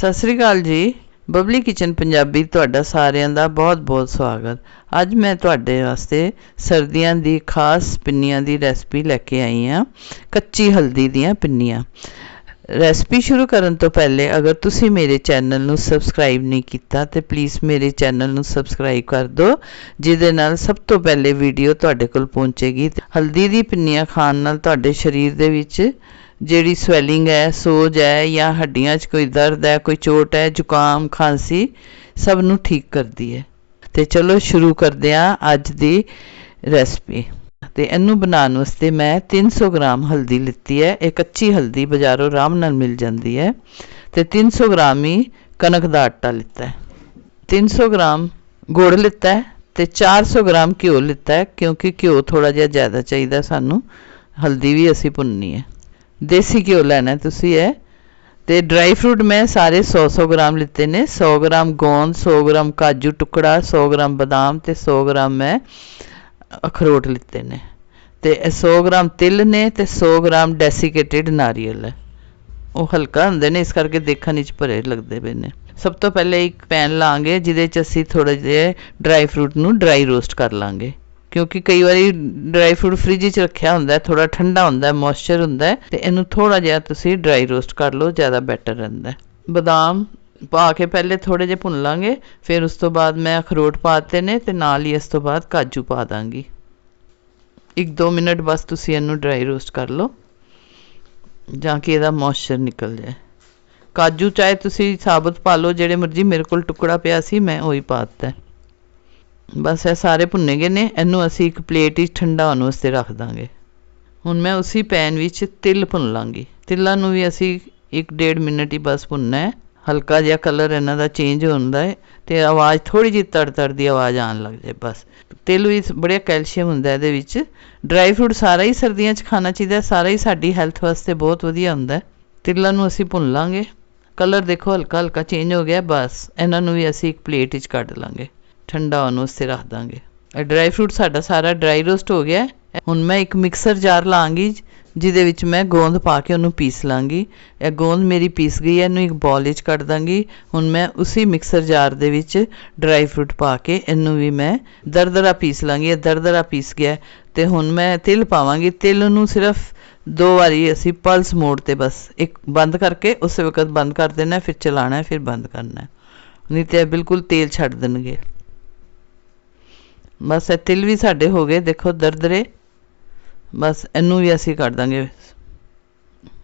ਸਤਿ ਸ੍ਰੀ ਅਕਾਲ ਜੀ। ਬਬਲੀ ਕਿਚਨ ਪੰਜਾਬੀ ਤੁਹਾਡਾ ਸਾਰਿਆਂ ਦਾ ਬਹੁਤ-ਬਹੁਤ ਸਵਾਗਤ। ਅੱਜ ਮੈਂ ਤੁਹਾਡੇ ਵਾਸਤੇ ਸਰਦੀਆਂ ਦੀ ਖਾਸ ਪਿੰਨੀਆਂ ਦੀ ਰੈਸਪੀ ਲੈ ਕੇ ਆਈ ਹਾਂ। ਕੱਚੀ ਹਲਦੀ ਦੀਆਂ ਪਿੰਨੀਆਂ। ਰੈਸਪੀ ਸ਼ੁਰੂ ਕਰਨ ਤੋਂ ਪਹਿਲੇ ਅਗਰ ਤੁਸੀਂ ਮੇਰੇ ਚੈਨਲ ਨੂੰ ਸਬਸਕ੍ਰਾਈਬ ਨਹੀਂ ਕੀਤਾ ਤੇ ਪਲੀਜ਼ ਮੇਰੇ ਚੈਨਲ ਨੂੰ ਸਬਸਕ੍ਰਾਈਬ ਕਰ ਦਿਓ, ਜਿਹਦੇ ਨਾਲ ਸਭ ਤੋਂ ਪਹਿਲੇ ਵੀਡੀਓ ਤੁਹਾਡੇ ਕੋਲ ਪਹੁੰਚੇਗੀ। ਹਲਦੀ ਦੀ ਪਿੰਨੀਆਂ ਖਾਣ ਨਾਲ ਤੁਹਾਡੇ ਸਰੀਰ ਦੇ ਵਿੱਚ ਜਿਹੜੀ ਸਵੈਲਿੰਗ ਹੈ, ਸੋਜ ਹੈ ਜਾਂ ਹੱਡੀਆਂ 'ਚ ਕੋਈ ਦਰਦ ਹੈ, ਕੋਈ ਚੋਟ ਹੈ, ਜ਼ੁਕਾਮ, ਖਾਂਸੀ, ਸਭ ਨੂੰ ਠੀਕ ਕਰਦੀ ਹੈ। ਤੇ ਚਲੋ ਸ਼ੁਰੂ ਕਰਦੇ ਹਾਂ ਅੱਜ ਦੀ ਰੈਸਪੀ ਤੇ ਇਹਨੂੰ ਬਣਾਉਣ ਵਾਸਤੇ ਮੈਂ 300 ਗ੍ਰਾਮ ਹਲਦੀ ਲਿੱਤੀ ਹੈ। ਇਹ ਕੱਚੀ ਹਲਦੀ ਬਾਜ਼ਾਰੋਂ ਆਰਾਮ ਨਾਲ ਮਿਲ ਜਾਂਦੀ ਹੈ। ਤੇ 300 ਗ੍ਰਾਮ ਹੀ ਕਣਕ ਦਾ ਆਟਾ ਲਿੱਤਾ ਹੈ। 300 ਗ੍ਰਾਮ ਗੁੜ ਲਿੱਤਾ ਹੈ ਤੇ 400 ਗ੍ਰਾਮ ਘਿਓ ਲਿੱਤਾ ਹੈ, ਕਿਉਂਕਿ ਘਿਓ ਥੋੜਾ ਜਿਹਾ ਜ਼ਿਆਦਾ ਚਾਹੀਦਾ ਸਾਨੂੰ। ਹਲਦੀ ਵੀ ਅਸੀਂ ਭੁੰਨਣੀ ਹੈ। ਦੇਸੀ ਘਿਓ ਲੈਣਾ ਤੁਸੀਂ ਇਹ। ਤੇ ਡਰਾਈ ਫਰੂਟ ਮੈਂ ਸਾਰੇ 100-100 ਗ੍ਰਾਮ ਲਿੱਤੇ ਨੇ। 100 ਗ੍ਰਾਮ ਗੋਂਦ 100 ਗ੍ਰਾਮ ਕਾਜੂ ਟੁਕੜਾ 100 ਗ੍ਰਾਮ ਬਦਾਮ ਤੇ 100 ਗ੍ਰਾਮ ਮੈਂ ਅਖਰੋਟ ਲਿੱਤੇ ਨੇ। ਤੇ 100 ਗ੍ਰਾਮ ਤਿਲ ਨੇ ਤੇ 100 ਗ੍ਰਾਮ ਡੈਸੀਕੇਟਿਡ ਨਾਰੀਅਲ। ਹੈ ਉਹ ਹਲਕਾ ਹੁੰਦੇ ਨੇ, ਇਸ ਕਰਕੇ ਦੇਖਣ ਵਿੱਚ ਭਰੇ ਲੱਗਦੇ ਪਏ ਨੇ। ਸਭ ਤੋਂ ਪਹਿਲੇ ਇੱਕ ਪੈਨ ਲਾਂਗੇ, ਜਿਹਦੇ 'ਚ ਅਸੀਂ ਥੋੜੇ ਜਿਹੇ ਡਰਾਈ ਫਰੂਟ ਨੂੰ ਡਰਾਈ ਰੋਸਟ ਕਰ ਲਾਂਗੇ। ਕਿਉਂਕਿ ਕਈ ਵਾਰੀ ਡਰਾਈ ਫਰੂਟ ਫ੍ਰਿਜ 'ਚ ਰੱਖਿਆ ਹੁੰਦਾ ਹੈ ਥੋੜਾ ਠੰਡਾ ਹੁੰਦਾ ਹੈ ਮੋਇਸਚਰ ਹੁੰਦਾ ਹੈ, ਤੇ ਇਹਨੂੰ ਥੋੜਾ ਜਿਹਾ ਤੁਸੀਂ ਡਰਾਈ ਰੋਸਟ ਕਰ ਲਓ, ਜ਼ਿਆਦਾ ਬੈਟਰ ਰਹਿੰਦਾ ਬਦਾਮ ਪਾ ਕੇ ਪਹਿਲੇ ਥੋੜੇ ਜਿਹਾ ਭੁੰਨ ਲਾਂਗੇ, ਫਿਰ ਉਸ ਤੋਂ ਬਾਅਦ ਮੈਂ ਅਖਰੋਟ ਪਾਤੇ ਨੇ ਤੇ ਨਾਲ ਹੀ ਇਸ ਤੋਂ ਬਾਅਦ ਕਾਜੂ ਪਾ ਦਾਂਗੀ। ਇੱਕ 2 ਮਿੰਟ ਬਸ ਤੁਸੀਂ ਇਹਨੂੰ ਡਰਾਈ ਰੋਸਟ ਕਰ ਲਓ, ਜਾਂ ਕਿ ਇਹਦਾ ਮੋਇਸਚਰ ਨਿਕਲ ਜਾਏ। ਕਾਜੂ ਚਾਹੇ ਤੁਸੀਂ ਸਾਬਤ ਪਾ ਲਓ, ਜਿਹੜੇ ਮਰਜ਼ੀ ਮੇਰੇ ਕੋਲ ਟੁਕੜਾ ਪਿਆ ਸੀ, ਮੈਂ ਉਹੀ ਪਾਤਾ ਬਸ ਇਹ ਸਾਰੇ ਭੁੰਨੇ ਗਏ ਨੇ, ਇਹਨੂੰ ਅਸੀਂ ਇੱਕ ਪਲੇਟ ਵਿੱਚ ਠੰਡਾ ਹੋਣ ਵਾਸਤੇ ਰੱਖ ਦਾਂਗੇ। ਹੁਣ ਮੈਂ ਉਸੇ ਪੈਨ ਵਿੱਚ ਤਿਲ ਭੁੰਨ ਲਾਂਗੀ। ਤਿਲਾਂ ਨੂੰ ਵੀ ਅਸੀਂ 1.5 ਮਿੰਟ ਹੀ ਬਸ ਭੁੰਨਣਾ ਹੈ। ਹਲਕਾ ਜਿਹਾ ਕਲਰ ਇਹਨਾਂ ਦਾ ਚੇਂਜ ਹੁੰਦਾ ਹੈ ਤੇ ਆਵਾਜ਼ ਥੋੜੀ ਜਿਹੀ ਤੜ-ਤੜ ਦੀ ਆਵਾਜ਼ ਆਉਣ ਲੱਗ ਜਾਏ ਬਸ। ਤਿਲ ਵੀ ਬੜਾ ਕੈਲਸ਼ੀਅਮ ਹੁੰਦਾ ਇਹਦੇ ਵਿੱਚ। ਡਰਾਈ ਫਰੂਟ ਸਾਰਾ ਹੀ ਸਰਦੀਆਂ 'ਚ ਖਾਣਾ ਚਾਹੀਦਾ ਸਾਰਾ ਹੀ ਸਾਡੀ ਹੈਲਥ ਵਾਸਤੇ ਬਹੁਤ ਵਧੀਆ ਹੁੰਦਾ ਤਿਲਾਂ ਨੂੰ ਅਸੀਂ ਭੁੰਨ ਲਾਂਗੇ। ਕਲਰ ਦੇਖੋ ਹਲਕਾ ਹਲਕਾ ਚੇਂਜ ਹੋ ਗਿਆ, ਬਸ। ਇਹਨਾਂ ਨੂੰ ਵੀ ਅਸੀਂ ਇੱਕ ਪਲੇਟ 'ਚ ਕੱਢ ਲਾਂਗੇ। ਠੰਡਾ ਹੋਣ ਵਾਸਤੇ ਰੱਖ ਦਾਂਗੇ। ਇਹ ਡਰਾਈ ਫਰੂਟ ਸਾਡਾ ਸਾਰਾ ਡਰਾਈ ਰੋਸਟ ਹੋ ਗਿਆ। ਹੁਣ ਮੈਂ ਇੱਕ ਮਿਕਸਰ ਜਾਰ ਲਾਂਗੀ, ਜਿਹਦੇ ਵਿੱਚ ਮੈਂ ਗੋਂਦ ਪਾ ਕੇ ਉਹਨੂੰ ਪੀਸ ਲਾਂਗੀ। ਇਹ ਗੋਂਦ ਮੇਰੀ ਪੀਸ ਗਈ ਹੈ, ਇਹਨੂੰ ਇੱਕ ਬੋਲ ਵਿੱਚ ਕੱਢ ਦਾਂਗੀ। ਹੁਣ ਮੈਂ ਉਸੇ ਮਿਕਸਰ ਜਾਰ ਦੇ ਵਿੱਚ ਡਰਾਈ ਫਰੂਟ ਪਾ ਕੇ ਇਹਨੂੰ ਵੀ ਮੈਂ ਦਰਦਰਾ ਪੀਸ ਲਾਂਗੀ। ਇਹ ਦਰਦਰਾ ਪੀਸ ਗਿਆ। ਤੇ ਹੁਣ ਮੈਂ ਤਿਲ ਪਾਵਾਂਗੀ। ਤਿਲ ਨੂੰ ਸਿਰਫ ਦੋ ਵਾਰੀ ਅਸੀਂ ਪਲਸ ਮੋਡ ਤੇ ਬਸ ਇੱਕ ਬੰਦ ਕਰਕੇ ਉਸੇ ਵਕਤ ਬੰਦ ਕਰ ਦੇਣਾ, ਫਿਰ ਚਲਾਣਾ, ਫਿਰ ਬੰਦ ਕਰਨਾ। ਨਹੀਂ ਤੇ ਬਿਲਕੁਲ ਤੇਲ ਛੱਡ ਦੇਣਗੇ। ਬਸ ਇਹ ਤਿਲ ਵੀ ਸਾਡੇ ਹੋ ਗਏ, ਦੇਖੋ ਦਰਦਰੇ। ਬਸ ਇਹਨੂੰ ਵੀ ਅਸੀਂ ਕੱਢ ਦਾਂਗੇ।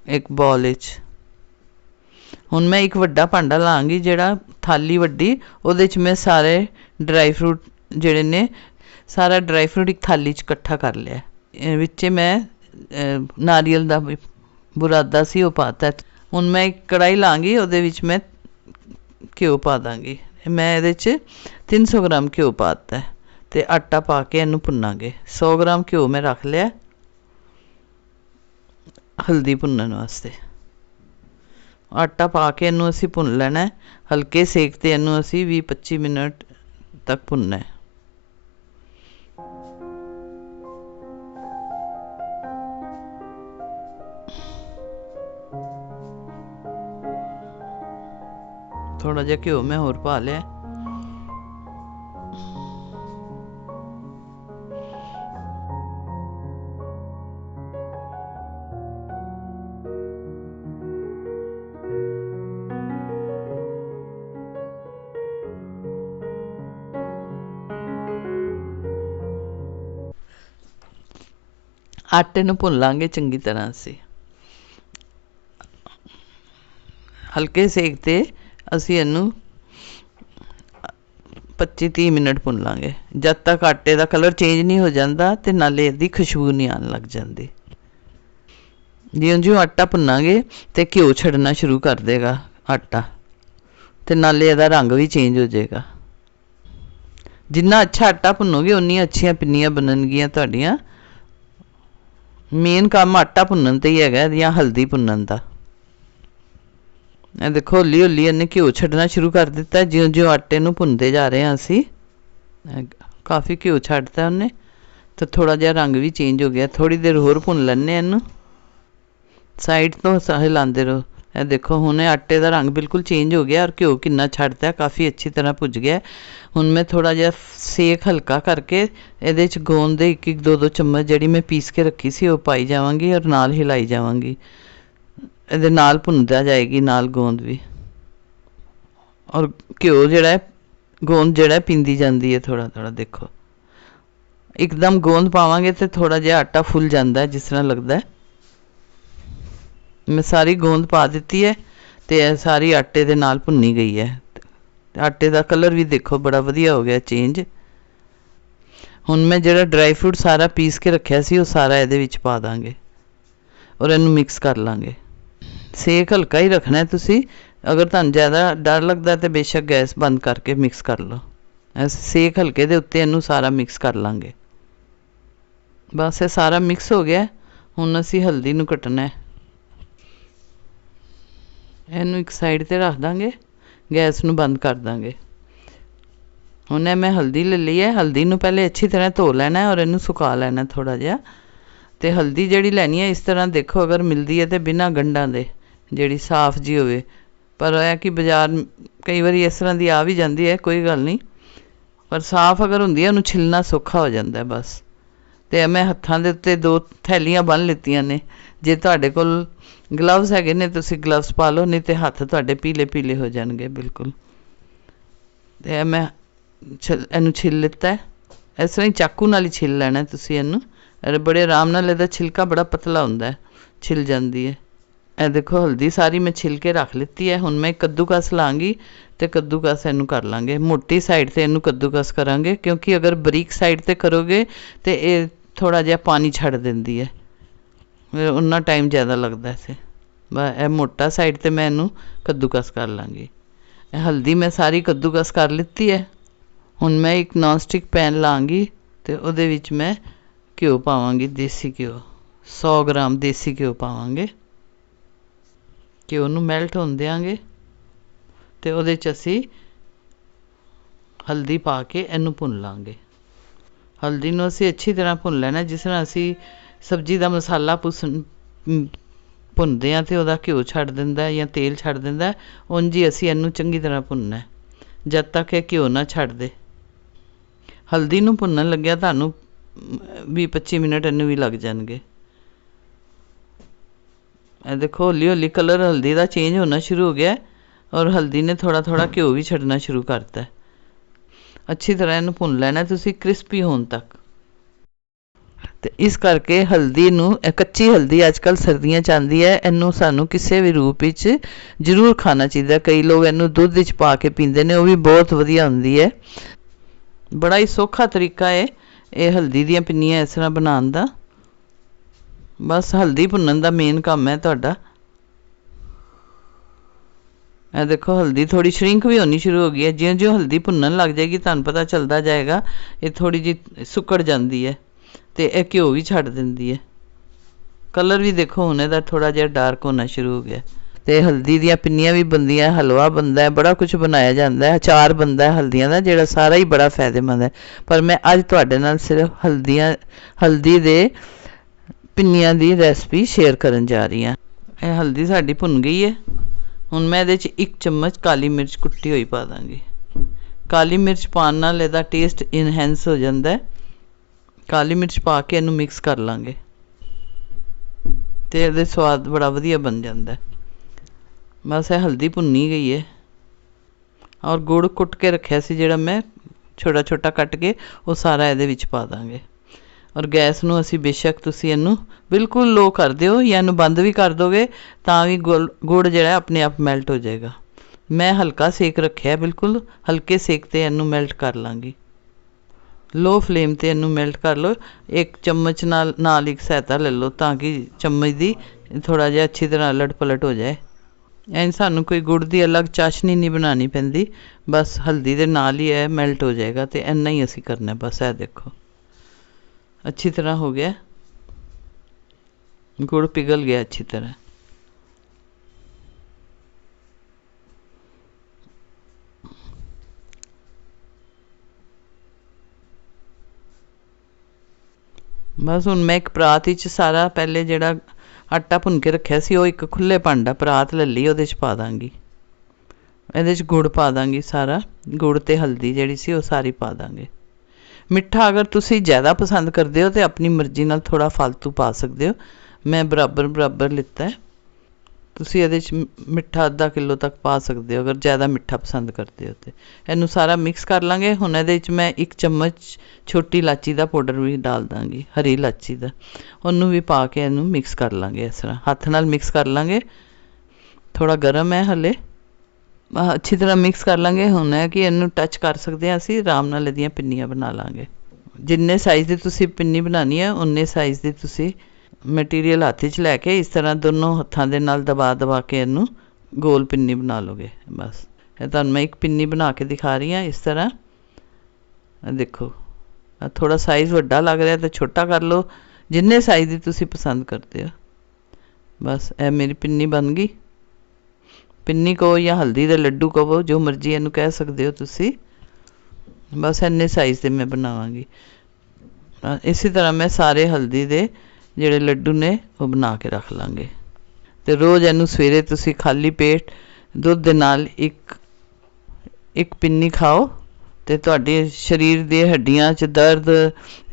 ਇੱਕ ਬੋਲ ਵਿੱਚ। ਹੁਣ ਮੈਂ ਇੱਕ ਵੱਡਾ ਭਾਂਡਾ ਲਾਂਗੀ, ਜਿਹੜਾ ਥਾਲੀ ਵੱਡੀ, ਉਹਦੇ 'ਚ ਮੈਂ ਸਾਰੇ ਡਰਾਈ ਫਰੂਟ ਜਿਹੜੇ ਨੇ, ਸਾਰਾ ਡਰਾਈ ਫਰੂਟ ਇੱਕ ਥਾਲੀ 'ਚ ਇਕੱਠਾ ਕਰ ਲਿਆ। ਵਿੱਚ ਮੈਂ ਨਾਰੀਅਲ ਦਾ ਬੁਰਾਦਾ ਸੀ, ਉਹ ਪਾਤਾ। ਹੁਣ ਮੈਂ ਇੱਕ ਕੜਾਈ ਲਾਂਗੀ, ਉਹਦੇ ਵਿੱਚ ਮੈਂ ਘਿਓ ਪਾ ਦਾਂਗੀ। ਮੈਂ ਇਹਦੇ 'ਚ 300 ਗ੍ਰਾਮ ਘਿਓ ਪਾਤਾ ਅਤੇ ਆਟਾ ਪਾ ਕੇ ਇਹਨੂੰ ਭੁੰਨਾਂਗੇ। ਸੌ ਗ੍ਰਾਮ ਘਿਓ ਮੈਂ ਰੱਖ ਲਿਆ ਹਲਦੀ ਭੁੰਨਣ ਵਾਸਤੇ। ਆਟਾ ਪਾ ਕੇ ਇਹਨੂੰ ਅਸੀਂ ਭੁੰਨ ਲੈਣਾ ਹਲਕੇ ਸੇਕ ਤੇ ਇਹਨੂੰ ਅਸੀਂ 20-25 ਮਿੰਟ ਤੱਕ ਭੁੰਨਣਾ ਹੈ। ਥੋੜਾ ਜਿਹਾ ਘਿਓ ਮੈਂ ਹੋਰ ਪਾ ਲਿਆ ਆਟੇ ਨੂੰ ਭੁੰਨ ਲਾਂਗੇ ਚੰਗੀ ਤਰ੍ਹਾਂ ਅਸੀਂ। ਹਲਕੇ ਸੇਕ ਤੇ ਅਸੀਂ ਇਹਨੂੰ 25-30 ਮਿੰਟ ਭੁੰਨ ਲਾਂਗੇ ਜਦ ਤੱਕ ਆਟੇ ਦਾ ਕਲਰ ਚੇਂਜ ਨਹੀਂ ਹੋ ਜਾਂਦਾ ਤੇ ਨਾਲੇ ਇਹਦੀ ਖੁਸ਼ਬੂ ਨਹੀਂ ਆਉਣ ਲੱਗ ਜਾਂਦੀ। ਜਿਉਂ ਜਿਉਂ ਆਟਾ ਭੁੰਨਾਂਗੇ ਤੇ ਘਿਓ ਛੱਡਣਾ ਸ਼ੁਰੂ ਕਰ ਦੇਗਾ ਆਟਾ ਤੇ ਨਾਲੇ ਇਹਦਾ ਰੰਗ ਵੀ ਚੇਂਜ ਹੋ ਜਾਏਗਾ। ਜਿੰਨਾ ਅੱਛਾ ਆਟਾ ਭੁੰਨੋਗੇ, ਉਨੀਆਂ ਅੱਛੀਆਂ ਪਿੰਨੀਆਂ ਬਣਨਗੀਆਂ ਤੁਹਾਡੀਆਂ। ਮੇਨ ਕੰਮ ਆਟਾ ਭੁੰਨਣ ਤੇ ਹੀ ਹੈਗਾ ਜਾਂ ਹਲਦੀ ਭੁੰਨਣ ਦਾ। ਇਹ ਦੇਖੋ ਹੌਲੀ ਹੌਲੀ ਇਹਨੇ ਘਿਓ ਛੱਡਣਾ ਸ਼ੁਰੂ ਕਰ ਦਿੱਤਾ। ਜਿਉਂ ਜਿਉਂ ਆਟੇ ਨੂੰ ਭੁੰਨਦੇ ਜਾ ਰਹੇ ਹਾਂ ਅਸੀਂ ਕਾਫੀ ਘਿਓ ਛੱਡਤਾ ਉਹਨੇ, ਤਾਂ ਥੋੜਾ ਜਿਹਾ ਰੰਗ ਵੀ ਚੇਂਜ ਹੋ ਗਿਆ। ਥੋੜੀ ਦੇਰ ਹੋਰ ਭੁੰਨ ਲੈਣੇ ਇਹਨੂੰ। ਸਾਈਡ ਤੋਂ ਹਿਲਾਉਂਦੇ ਰਹੋ। ਇਹ ਦੇਖੋ, ਹੁਣ ਇਹ ਆਟੇ ਦਾ ਰੰਗ ਬਿਲਕੁਲ ਚੇਂਜ ਹੋ ਗਿਆ ਔਰ ਘਿਓ ਕਿੰਨਾ ਛੱਡਤਾ ਕਾਫੀ ਅੱਛੀ ਤਰ੍ਹਾਂ ਭੁੱਜ ਗਿਆ। ਹੁਣ ਮੈਂ ਥੋੜਾ ਜਿਹਾ ਸੇਕ ਹਲਕਾ ਕਰਕੇ ਇਹਦੇ ਚ ਗੋਂਦ ਦੇ ਇੱਕ ਇੱਕ, ਦੋ ਦੋ ਚਮਚ ਜਿਹੜੀ ਮੈਂ ਪੀਸ ਕੇ ਰੱਖੀ ਸੀ, ਉਹ ਪਾਈ ਜਾਵਾਂਗੀ ਔਰ ਨਾਲ ਹਿਲਾਈ ਜਾਵਾਂਗੀ। ਇਹਦੇ ਨਾਲ ਭੁੰਨਦਾ ਜਾਏਗੀ, ਨਾਲ ਗੋਂਦ ਵੀ। ਔਰ ਘਿਓ ਜਿਹੜਾ ਹੈ, ਗੋਂਦ ਜਿਹੜਾ ਹੈ, ਪਿੰਦੀ ਜਾਂਦੀ ਹੈ ਥੋੜਾ ਥੋੜਾ ਦੇਖੋ। ਇੱਕਦਮ ਗੋਂਦ ਪਾਵਾਂਗੇ ਤੇ ਥੋੜਾ ਜਿਹਾ ਆਟਾ ਫੁੱਲ ਜਾਂਦਾ ਜਿਸ ਤਰ੍ਹਾਂ ਲੱਗਦਾ ਹੈ। ਮੈਂ ਸਾਰੀ ਗੋਂਦ ਪਾ ਦਿੱਤੀ ਹੈ ਅਤੇ ਇਹ ਸਾਰੀ ਆਟੇ ਦੇ ਨਾਲ ਭੁੰਨੀ ਗਈ ਹੈ। ਆਟੇ ਦਾ ਕਲਰ ਵੀ ਦੇਖੋ, ਬੜਾ ਵਧੀਆ ਹੋ ਗਿਆ ਚੇਂਜ ਹੁਣ ਮੈਂ ਜਿਹੜਾ ਡਰਾਈ ਫਰੂਟ ਸਾਰਾ ਪੀਸ ਕੇ ਰੱਖਿਆ ਸੀ, ਉਹ ਸਾਰਾ ਇਹਦੇ ਵਿੱਚ ਪਾ ਦਾਂਗੇ ਔਰ ਇਹਨੂੰ ਮਿਕਸ ਕਰ ਲਾਂਗੇ। ਸੇਕ ਹਲਕਾ ਹੀ ਰੱਖਣਾ ਹੈ ਤੁਸੀਂ। ਅਗਰ ਤੁਹਾਨੂੰ ਜ਼ਿਆਦਾ ਡਰ ਲੱਗਦਾ ਤੇ ਬੇਸ਼ੱਕ ਗੈਸ ਬੰਦ ਕਰਕੇ ਮਿਕਸ ਕਰ ਲਓ। ਐਸ ਸੇਕ ਹਲਕੇ ਦੇ ਉੱਤੇ ਇਹਨੂੰ ਸਾਰਾ ਮਿਕਸ ਕਰ ਲਾਂਗੇ। ਬਸ ਇਹ ਸਾਰਾ ਮਿਕਸ ਹੋ ਗਿਆ। ਹੁਣ ਅਸੀਂ ਹਲਦੀ ਨੂੰ ਕੱਟਣਾ ਹੈ। ਇਹਨੂੰ ਇੱਕ ਸਾਈਡ ਤੇ ਰੱਖ ਦਾਂਗੇ, ਗੈਸ ਨੂੰ ਬੰਦ ਕਰ ਦਾਂਗੇ। ਹੁਣ ਇਹ ਮੈਂ ਹਲਦੀ ਲੈ ਲਈ ਹੈ। ਹਲਦੀ ਨੂੰ ਪਹਿਲੇ ਅੱਛੀ ਤਰ੍ਹਾਂ ਧੋ ਲੈਣਾ ਹੈ ਔਰ ਇਹਨੂੰ ਸੁਕਾ ਲੈਣਾ ਥੋੜਾ ਜਿਹਾ। ਤੇ ਹਲਦੀ ਜਿਹੜੀ ਲੈਣੀ ਹੈ, ਇਸ ਤਰ੍ਹਾਂ ਦੇਖੋ ਅਗਰ ਮਿਲਦੀ ਹੈ ਤੇ ਬਿਨਾਂ ਗੰਢਾਂ ਦੇ, ਜਿਹੜੀ ਸਾਫ਼ ਜੀ ਹੋਵੇ। ਪਰ ਇਹ ਕਿ ਬਾਜ਼ਾਰ ਕਈ ਵਾਰੀ ਇਸ ਤਰ੍ਹਾਂ ਦੀ ਆ ਵੀ ਜਾਂਦੀ ਹੈ, ਕੋਈ ਗੱਲ ਨਹੀਂ। ਪਰ ਸਾਫ਼ ਅਗਰ ਹੁੰਦੀ ਹੈ, ਉਹਨੂੰ ਛਿਲਣਾ ਸੌਖਾ ਹੋ ਜਾਂਦਾ ਹੈ ਬਸ। ਤੇ ਮੈਂ ਹੱਥਾਂ ਦੇ ਉੱਤੇ ਦੋ ਥੈਲੀਆਂ ਬੰਨ ਲਿੱਤੀਆਂ ਨੇ। ਜੇ ਤੁਹਾਡੇ ਕੋਲ ਗਲਵਜ਼ ਹੈਗੇ ਨੇ, ਤੁਸੀਂ ਗਲਵਜ਼ ਪਾ ਲਓ, ਨਹੀਂ ਤੇ ਹੱਥ ਤੁਹਾਡੇ ਪੀਲੇ ਪੀਲੇ ਹੋ ਜਾਣਗੇ, ਬਿਲਕੁਲ। ਤੇ ਇਹ ਮੈਂ ਛਿਲ, ਇਹਨੂੰ ਛਿੱਲ ਲਿੱਤਾ ਇਸ ਤਰ੍ਹਾਂ ਹੀ ਚਾਕੂ ਨਾਲ ਹੀ ਛਿੱਲ ਲੈਣਾ ਤੁਸੀਂ ਇਹਨੂੰ। ਅਰੇ ਬੜੇ ਆਰਾਮ ਨਾਲ ਇਹਦਾ ਛਿਲਕਾ ਬੜਾ ਪਤਲਾ ਹੁੰਦਾ ਹੈ, ਛਿਲ ਜਾਂਦੀ ਹੈ। ਇਹ ਦੇਖੋ, ਹਲਦੀ ਸਾਰੀ ਮੈਂ ਛਿਲ ਕੇ ਰੱਖ ਲਿੱਤੀ ਹੈ। ਹੁਣ ਮੈਂ ਕੱਦੂਕਸ ਲਾਂਗੀ ਤੇ ਕੱਦੂਕਸ ਇਹਨੂੰ ਕਰ ਲਾਂਗੇ। ਮੋਟੀ ਸਾਈਡ ਤੇ ਇਹਨੂੰ ਕੱਦੂਕਸ ਕਰਾਂਗੇ, ਕਿਉਂਕਿ ਅਗਰ ਬਰੀਕ ਸਾਈਡ ਤੇ ਕਰੋਗੇ ਤੇ ਇਹ ਥੋੜਾ ਜਿਹਾ ਪਾਣੀ ਛੱਡ ਦਿੰਦੀ ਹੈ। ਉਨਾ ਟਾਈਮ ਜ਼ਿਆਦਾ ਲੱਗਦਾ ਇਸੇ ਬਸ ਇਹ ਮੋਟਾ ਸਾਈਡ ਤੇ ਮੈਂ ਇਹਨੂੰ ਕੱਦੂਕਸ ਕਰ ਲਾਂਗੀ। ਇਹ ਹਲਦੀ ਮੈਂ ਸਾਰੀ ਕੱਦੂਕਸ ਕਰ ਲਿੱਤੀ ਹੈ। ਹੁਣ ਮੈਂ ਇੱਕ ਨੌਨ ਸਟਿਕ ਪੈਨ ਲਾਂਗੀ ਤੇ ਉਹਦੇ ਵਿੱਚ ਮੈਂ ਘਿਓ ਪਾਵਾਂਗੀ, ਦੇਸੀ ਘਿਓ। 100 ਗ੍ਰਾਮ ਦੇਸੀ ਘਿਓ ਪਾਵਾਂਗੇ। ਘਿਓ ਨੂੰ ਮੈਲਟ ਹੋਣ ਦਿਆਂਗੇ ਤੇ ਉਹਦੇ ਚ ਅਸੀਂ ਹਲਦੀ ਪਾ ਕੇ ਇਹਨੂੰ ਭੁੰਨ ਲਾਂਗੇ। ਹਲਦੀ ਨੂੰ ਅਸੀਂ ਅੱਛੀ ਤਰ੍ਹਾਂ ਭੁੰਨ ਲੈਣਾ, ਜਿਸ ਤਰ੍ਹਾਂ ਅਸੀਂ ਸਬਜ਼ੀ ਦਾ ਮਸਾਲਾ ਪੁਸਨ ਭੁੰਨਦੇ ਹਾਂ ਅਤੇ ਉਹਦਾ ਘਿਓ ਛੱਡ ਦਿੰਦਾ ਜਾਂ ਤੇਲ ਛੱਡ ਦਿੰਦਾ ਉਂਝ ਹੀ ਅਸੀਂ ਇਹਨੂੰ ਚੰਗੀ ਤਰ੍ਹਾਂ ਭੁੰਨਣਾ ਜਦ ਤੱਕ ਇਹ ਘਿਓ ਨਾ ਛੱਡ ਦੇ। ਹਲਦੀ ਨੂੰ ਭੁੰਨਣ ਲੱਗਿਆ ਤੁਹਾਨੂੰ ਵੀਹ ਪੱਚੀ ਮਿੰਟ ਇਹਨੂੰ ਵੀ ਲੱਗ ਜਾਣਗੇ। ਇਹ ਦੇਖੋ ਹੌਲੀ ਹੌਲੀ ਕਲਰ ਹਲਦੀ ਦਾ ਚੇਂਜ ਹੋਣਾ ਸ਼ੁਰੂ ਹੋ ਗਿਆ ਔਰ ਹਲਦੀ ਨੇ ਥੋੜਾ ਥੋੜਾ ਘਿਓ ਵੀ ਛੱਡਣਾ ਸ਼ੁਰੂ ਕਰਤਾ ਅੱਛੀ ਤਰ੍ਹਾਂ ਇਹਨੂੰ ਭੁੰਨ ਲੈਣਾ, ਤੁਸੀਂ ਕ੍ਰਿਸਪੀ ਹੋਣ ਤੱਕ। ਤੇ ਇਸ ਕਰਕੇ ਹਲਦੀ ਨੂੰ ਕੱਚੀ ਹਲਦੀ ਅੱਜ ਕੱਲ ਸਰਦੀਆਂ ਚ ਆਉਂਦੀ ਹੈ, ਇਹਨੂੰ ਸਾਨੂੰ ਕਿਸੇ ਵੀ ਰੂਪ ਵਿੱਚ ਜ਼ਰੂਰ ਖਾਣਾ ਚਾਹੀਦਾ। ਕਈ ਲੋਕ ਇਹਨੂੰ ਦੁੱਧ ਵਿੱਚ ਪਾ ਕੇ ਪੀਂਦੇ ਨੇ, ਉਹ ਵੀ ਬਹੁਤ ਵਧੀਆ ਹੁੰਦੀ ਹੈ। ਬੜਾ ਹੀ ਸੌਖਾ ਤਰੀਕਾ ਹੈ ਇਹ ਹਲਦੀ ਦੀਆਂ ਪਿੰਨੀਆਂ ਇਸ ਤਰ੍ਹਾਂ ਬਣਾਉਣ ਦਾ। ਬਸ ਹਲਦੀ ਭੁੰਨਣ ਦਾ ਮੇਨ ਕੰਮ ਹੈ ਤੁਹਾਡਾ। ਇਹ ਦੇਖੋ, ਹਲਦੀ ਥੋੜੀ ਸ਼ਰਿੰਕ ਵੀ ਹੋਣੀ ਸ਼ੁਰੂ ਹੋ ਗਈ ਹੈ। ਜਿਉਂ-ਜਿਉਂ ਹਲਦੀ ਭੁੰਨਣ ਲੱਗ ਜਾਏਗੀ, ਤੁਹਾਨੂੰ ਪਤਾ ਚੱਲਦਾ ਜਾਏਗਾ, ਇਹ ਥੋੜੀ ਜੀ ਸੁੱਕੜ ਜਾਂਦੀ ਹੈ ਤੇ ਇਹ ਘਿਓ ਵੀ ਛੱਡ ਦਿੰਦੀ ਹੈ। ਕਲਰ ਵੀ ਦੇਖੋ, ਹੁਣ ਇਹਦਾ ਥੋੜਾ ਜਿਹਾ ਡਾਰਕ ਹੋਣਾ ਸ਼ੁਰੂ ਹੋ ਗਿਆ। ਤੇ ਹਲਦੀ ਦੀਆਂ ਪਿੰਨੀਆਂ ਵੀ ਬੰਦੀਆਂ ਹਲਵਾ ਬੰਦਾ ਹੈ, ਬੜਾ ਕੁਝ ਬਣਾਇਆ ਜਾਂਦਾ ਹੈ। ਅਚਾਰ ਬੰਦਾ ਹੈ ਹਲਦੀਆਂ ਦਾ, ਜਿਹੜਾ ਸਾਰਾ ਹੀ ਬੜਾ ਫਾਇਦੇਮੰਦ ਹੈ। ਪਰ ਮੈਂ ਅੱਜ ਤੁਹਾਡੇ ਨਾਲ ਸਿਰਫ ਹਲਦੀਆਂ, ਹਲਦੀ ਦੇ ਪਿੰਨੀਆਂ ਦੀ ਰੈਸਪੀ ਸ਼ੇਅਰ ਕਰਨ ਜਾ ਰਹੀ ਹਾਂ। ਇਹ ਹਲਦੀ ਸਾਡੀ ਭੁੰਨ ਗਈ ਹੈ। ਹੁਣ ਮੈਂ ਇਹਦੇ 'ਚ ਇੱਕ ਚਮਚ ਕਾਲੀ ਮਿਰਚ ਕੁੱਟੀ ਹੋਈ ਪਾ ਦਾਂਗੀ। ਕਾਲੀ ਮਿਰਚ ਪਾਉਣ ਨਾਲ ਇਹਦਾ ਟੇਸਟ ਇਨਹੈਂਸ ਹੋ ਜਾਂਦਾ ਕਾਲੀ ਮਿਰਚ ਪਾ ਕੇ ਇਹਨੂੰ ਮਿਕਸ ਕਰ ਲਾਂਗੇ। ਤੇ ਇਹਦੇ ਸਵਾਦ ਬੜਾ ਵਧੀਆ ਬਣ ਜਾਂਦਾ ਬਸ ਇਹ ਹਲਦੀ ਭੁੰਨੀ ਗਈ ਹੈ। ਔਰ ਗੁੜ ਕੁੱਟ ਕੇ ਰੱਖਿਆ ਸੀ ਜਿਹੜਾ ਮੈਂ ਛੋਟਾ ਛੋਟਾ ਕੱਟ ਕੇ, ਉਹ ਸਾਰਾ ਇਹਦੇ ਵਿੱਚ ਪਾ ਦਾਂਗੇ। ਔਰ ਗੈਸ ਨੂੰ ਅਸੀਂ ਬੇਸ਼ੱਕ ਤੁਸੀਂ ਇਹਨੂੰ ਬਿਲਕੁਲ ਲੋ ਕਰ ਦਿਓ ਜਾਂ ਇਹਨੂੰ ਬੰਦ ਵੀ ਕਰ ਦੋਗੇ ਤਾਂ ਵੀ ਗੁੜ ਜਿਹੜਾ ਆਪਣੇ ਆਪ ਮੈਲਟ ਹੋ ਜਾਏਗਾ। ਮੈਂ ਹਲਕਾ ਸੇਕ ਰੱਖਿਆ ਬਿਲਕੁਲ, ਹਲਕੇ ਸੇਕ ਤੇ ਇਹਨੂੰ ਮੈਲਟ ਕਰ ਲਾਂਗੀ। ਲੋ ਫਲੇਮ ਤੇ ਇਹਨੂੰ ਮੈਲਟ ਕਰ ਲਓ। ਇੱਕ ਚਮਚ ਨਾਲ ਨਾਲ ਇੱਕ ਸਹਾਇਤਾ ਲੈ ਲਓ ਤਾਂ ਕਿ ਚਮਚ ਦੀ ਥੋੜਾ ਜਿਹਾ ਅੱਛੀ ਤਰ੍ਹਾਂ ਉਲਟ ਪਲਟ ਹੋ ਜਾਏ। ਐਂ ਸਾਨੂੰ ਕੋਈ ਗੁੜ ਦੀ ਅਲੱਗ ਚਾਸ਼ਨੀ ਨਹੀਂ ਬਣਾਉਣੀ ਪੈਂਦੀ। ਬਸ ਹਲਦੀ ਦੇ ਨਾਲ ਹੀ ਇਹ ਮੈਲਟ ਹੋ ਜਾਏਗਾ ਤੇ ਇੰਨਾ ਹੀ ਅਸੀਂ ਕਰਨਾ ਬਸ ਇਹ ਦੇਖੋ। ਅੱਛੀ ਤਰ੍ਹਾਂ ਹੋ ਗਿਆ। ਗੁੜ ਪਿਘਲ ਗਿਆ ਅੱਛੀ ਤਰ੍ਹਾਂ। ਬਸ ਹੁਣ ਮੈਂ ਇੱਕ ਪਰਾਤ ਵਿੱਚ ਸਾਰਾ ਪਹਿਲੇ ਜਿਹੜਾ ਆਟਾ ਭੁੰਨ ਕੇ ਰੱਖਿਆ ਸੀ, ਉਹ ਇੱਕ ਖੁੱਲੇ ਭਾਂਡਾ ਪਰਾਤ ਲੈ ਲਈ, ਉਹਦੇ 'ਚ ਪਾ ਦਾਂਗੀ। ਇਹਦੇ 'ਚ ਗੁੜ ਪਾ ਦਾਂਗੀ ਸਾਰਾ। ਗੁੜ ਤੇ ਹਲਦੀ ਜਿਹੜੀ ਸੀ, ਉਹ ਸਾਰੀ ਪਾ ਦਾਂਗੇ। ਮਿੱਠਾ ਅਗਰ ਤੁਸੀਂ ਜ਼ਿਆਦਾ ਪਸੰਦ ਕਰਦੇ ਹੋ ਤੇ ਆਪਣੀ ਮਰਜ਼ੀ ਨਾਲ ਥੋੜਾ ਫालतू ਪਾ ਸਕਦੇ ਹੋ। ਮੈਂ ਬਰਾਬਰ ਬਰਾਬਰ ਲਿੱਤਾ ਤੁਸੀਂ ਇਹਦੇ 'ਚ ਮਿੱਠਾ ਅੱਧਾ ਕਿਲੋ ਤੱਕ ਪਾ ਸਕਦੇ ਹੋ, ਅਗਰ ਜ਼ਿਆਦਾ ਮਿੱਠਾ ਪਸੰਦ ਕਰਦੇ ਹੋ ਤੇ। ਇਹਨੂੰ ਸਾਰਾ ਮਿਕਸ ਕਰ ਲਾਂਗੇ। ਹੁਣ ਇਹਦੇ 'ਚ ਮੈਂ ਇੱਕ ਚਮਚ ਛੋਟੀ ਇਲਾਚੀ ਦਾ ਪਾਊਡਰ ਵੀ ਡਾਲ ਦਾਂਗੀ, ਹਰੀ ਇਲਾਚੀ ਦਾ। ਉਹਨੂੰ ਵੀ ਪਾ ਕੇ ਇਹਨੂੰ ਮਿਕਸ ਕਰ ਲਾਂਗੇ ਇਸ ਤਰ੍ਹਾਂ। ਹੱਥ ਨਾਲ ਮਿਕਸ ਕਰ ਲਾਂਗੇ। ਥੋੜਾ ਗਰਮ ਹੈ ਹਲੇ। ਅੱਛੀ ਤਰ੍ਹਾਂ ਮਿਕਸ ਕਰ ਲਾਂਗੇ। ਹੁਣ ਹੈ ਕਿ ਇਹਨੂੰ ਟੱਚ ਕਰ ਸਕਦੇ ਹਾਂ ਅਸੀਂ, ਆਰਾਮ ਨਾਲ ਇਹਦੀਆਂ ਪਿੰਨੀਆਂ ਬਣਾ ਲਾਂਗੇ। ਜਿੰਨੇ ਸਾਈਜ਼ ਦੀ ਤੁਸੀਂ ਪਿੰਨੀ ਬਣਾਉਣੀ ਹੈ, ਉਨੇ ਸਾਈਜ਼ ਦੀ ਤੁਸੀਂ ਮਟੀਰੀਅਲ ਹੱਥ 'ਚ ਲੈ ਕੇ ਇਸ ਤਰ੍ਹਾਂ ਦੋਨੋਂ ਹੱਥਾਂ ਦੇ ਨਾਲ ਦਬਾ ਦਬਾ ਕੇ ਇਹਨੂੰ ਗੋਲ ਪਿੰਨੀ ਬਣਾ ਲੋਗੇ ਬਸ। ਇਹ ਤੁਹਾਨੂੰ ਮੈਂ ਇੱਕ ਪਿੰਨੀ ਬਣਾ ਕੇ ਦਿਖਾ ਰਹੀ ਹਾਂ ਇਸ ਤਰ੍ਹਾਂ। ਦੇਖੋ ਥੋੜਾ ਸਾਈਜ਼ ਵੱਡਾ ਲੱਗ ਰਿਹਾ ਤਾਂ ਛੋਟਾ ਕਰ ਲਓ। ਜਿੰਨੇ ਸਾਈਜ਼ ਦੀ ਤੁਸੀਂ ਪਸੰਦ ਕਰਦੇ ਹੋ। ਬਸ, ਇਹ ਮੇਰੀ ਪਿੰਨੀ ਬਣ ਗਈ। ਪਿੰਨੀ ਕਹੋ ਜਾਂ ਹਲਦੀ ਦੇ ਲੱਡੂ ਕਹੋ, ਜੋ ਮਰਜ਼ੀ ਇਹਨੂੰ ਕਹਿ ਸਕਦੇ ਹੋ ਤੁਸੀਂ। ਬਸ ਇੰਨੇ ਸਾਈਜ਼ ਦੇ ਮੈਂ ਬਣਾਵਾਂਗੀ। ਇਸੇ ਤਰ੍ਹਾਂ ਮੈਂ ਸਾਰੇ ਹਲਦੀ ਦੇ ਜਿਹੜੇ ਲੱਡੂ ਨੇ, ਉਹ ਬਣਾ ਕੇ ਰੱਖ ਲਾਂਗੇ। ਤੇ ਰੋਜ਼ ਇਹਨੂੰ ਸਵੇਰੇ ਤੁਸੀਂ ਖਾਲੀ ਪੇਟ ਦੁੱਧ ਦੇ ਨਾਲ ਇੱਕ ਇੱਕ ਪਿੰਨੀ ਖਾਓ। ਤੇ ਤੁਹਾਡੇ ਸਰੀਰ ਦੇ ਹੱਡੀਆਂ 'ਚ ਦਰਦ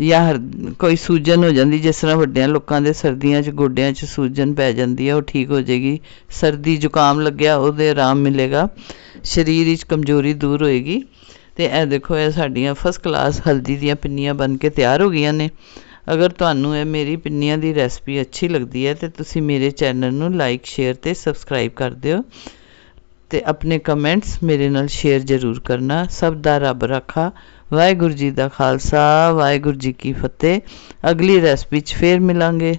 ਜਾਂ ਕੋਈ ਸੂਜਨ ਹੋ ਜਾਂਦੀ, ਜਿਸ ਤਰ੍ਹਾਂ ਵੱਡਿਆਂ ਲੋਕਾਂ ਦੇ ਸਰਦੀਆਂ 'ਚ, ਗੋਡਿਆਂ 'ਚ ਸੂਜਨ ਪੈ ਜਾਂਦੀ ਹੈ ਉਹ ਠੀਕ ਹੋ ਜਾਏਗੀ। ਸਰਦੀ ਜ਼ੁਕਾਮ ਲੱਗਿਆ, ਉਹਦੇ ਆਰਾਮ ਮਿਲੇਗਾ। ਸਰੀਰ ਵਿੱਚ ਕਮਜ਼ੋਰੀ ਦੂਰ ਹੋਏਗੀ। ਤੇ ਇਹ ਦੇਖੋ, ਇਹ ਸਾਡੀਆਂ ਫਸਟ ਕਲਾਸ ਹਲਦੀ ਦੀਆਂ ਪਿੰਨੀਆਂ ਬਣ ਕੇ ਤਿਆਰ ਹੋ ਗਈਆਂ ਨੇ। ਅਗਰ ਤੁਹਾਨੂੰ ਇਹ ਮੇਰੀ ਪਿੰਨੀਆਂ ਦੀ ਰੈਸਪੀ ਅੱਛੀ ਲੱਗਦੀ ਹੈ, ਤੇ ਤੁਸੀਂ ਮੇਰੇ ਚੈਨਲ ਨੂੰ ਲਾਈਕ ਸ਼ੇਅਰ ਤੇ ਸਬਸਕ੍ਰਾਈਬ ਕਰ ਦਿਓ। ਤੇ ਆਪਣੇ ਕਮੈਂਟਸ ਮੇਰੇ ਨਾਲ ਸ਼ੇਅਰ ਜ਼ਰੂਰ ਕਰਨਾ। ਸਭ ਦਾ ਰੱਬ ਰੱਖਾ। ਵਾਹਿਗੁਰੂ ਜੀ ਦਾ ਖਾਲਸਾ, ਵਾਹਿਗੁਰੂ ਜੀ ਕੀ ਫਤਿਹ। ਅਗਲੀ ਰੈਸਪੀ 'ਚ ਫੇਰ ਮਿਲਾਂਗੇ।